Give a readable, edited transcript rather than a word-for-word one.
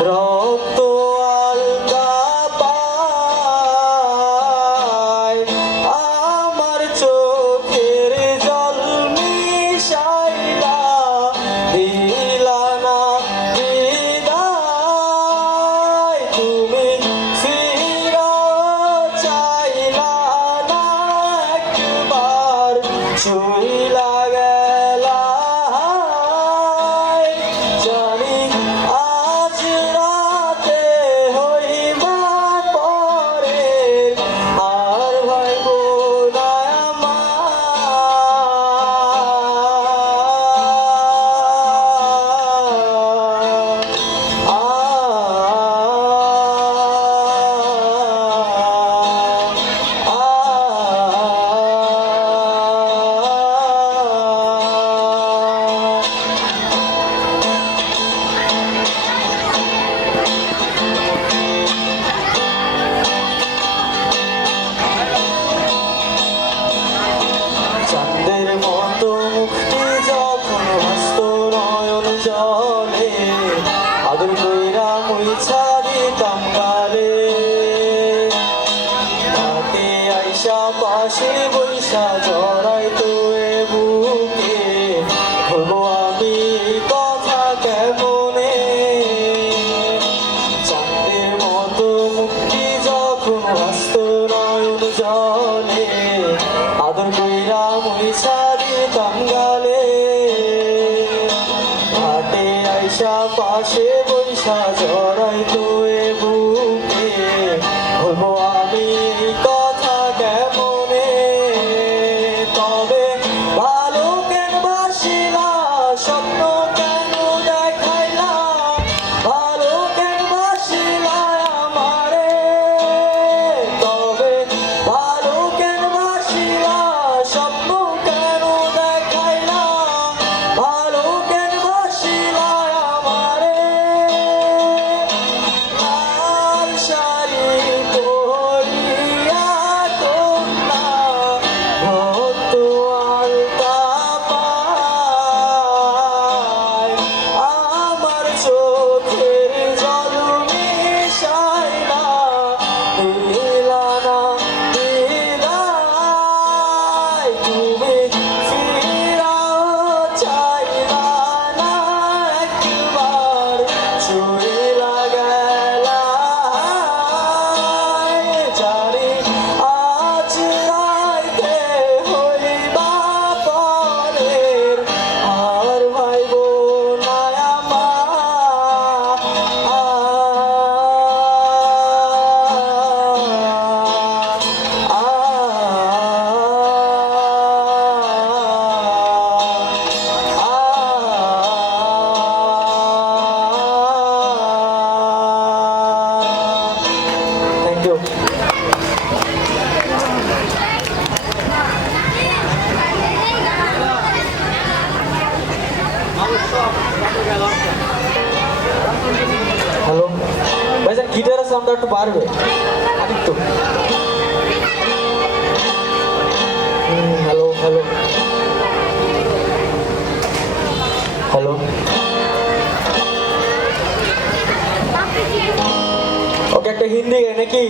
রক্ত আলগা পায় আমার চোখের জল মিশাইলা দিলা না বিদায় তুমি ফিরাও চাইলা না একবার চইলা গেলা জানি আজ রাতে হইবা পরে আর ভাইব না চাঁদের মতো মুক্তি যখন হস্ত নয়ন জলে আদর কইরা মুইছা দিতাম গালে রাতে আইসা পাশে বৈশা জড়াইতো এ বুকে হবো আমি কথা কেমনে চাঁদের মতো মুক্তি যখন হস্ত নয়ন জলে আদর কইরা মুইছা দিতাম গালে হাটে আইসা পাশে বৈশা জড়াইতো এ বুকে হবো আমি কথা কেমনে তবে ভালো কেন বাসিলা স্বপ্ন কেন দেখাইলা ভালো কেন বাসিলা আমারে তবে ভালো কেন বাসিলা স্বপ্ন কেন দেখাইলা ভালো কেন বাসিলা আমারে লাল শাড়ি পরিয়া কন্যা ভক্ত আলতা পায় আমার চোখের জল মিশাইলা দিলা না বিদায় তুমি ফিরাও চাইলা না একবার চইলা গেলা জানি আজ রাইতে হইবা পরের আর ভাইব না Thank you. হ্যালো ভাইজান গিটারের সাউন্ডটা একটু বাড়বে আরেকটু হ্যালো হ্যালো হ্যালো ওকে একটা হিন্দি গান নাকি